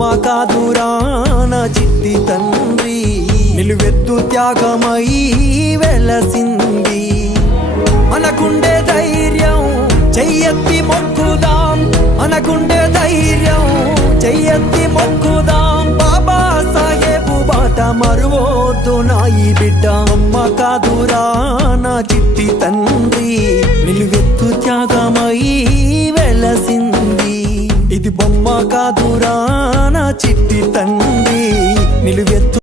బొమ్మ కాదురా నా చిట్టి తండ్రి, నిలువెత్తు త్యాగమై వెలసింది. మనకుండే ధైర్యం చెయ్యెత్తి మొక్కుదాం, మనకుండే ధైర్యం చెయ్యెత్తి మొక్కుదాం. బాబా సాహెబు బాట మరువొద్దు నా ఈ బిడ్డ. బొమ్మ కాదురా నా చిట్టి తండ్రి, నిలువెత్తు త్యాగమై వెలసింది. ఇది బొమ్మ కాదురా నా చిట్టి తండ్రి, నిలువెత్తు